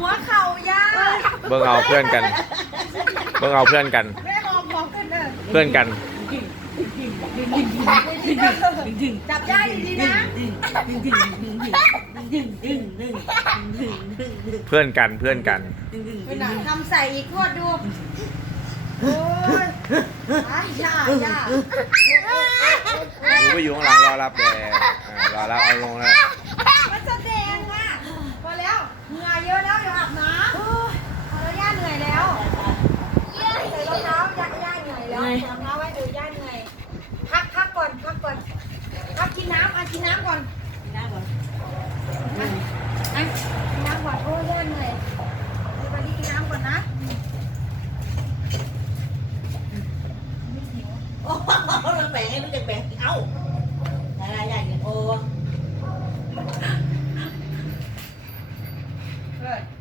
หัวเข่าย่าเบิ่งเอาเพื่อนกัน เบิ่งเอาเพื่อนกัน แม่หอมหอมกันเด้อเพื่อนกัน จับย่าดีๆนะเพื่อนกัน เพื่อนกัน เป็นหนังทำใส่อีกทวดดูโอ้ยอ้ายย่าย่ารู้ไปอยู่ข้างหลังรอรับเลยรอรับเอาลงแล้ว กินน้ำก่อนน้ำก่อกินล่นเหอยไปนี่กินน้ำก่อนนะโอ้เราแบงให้รู้จักแบงเอาอะไรอย่างเงี้ยโอ้ Good.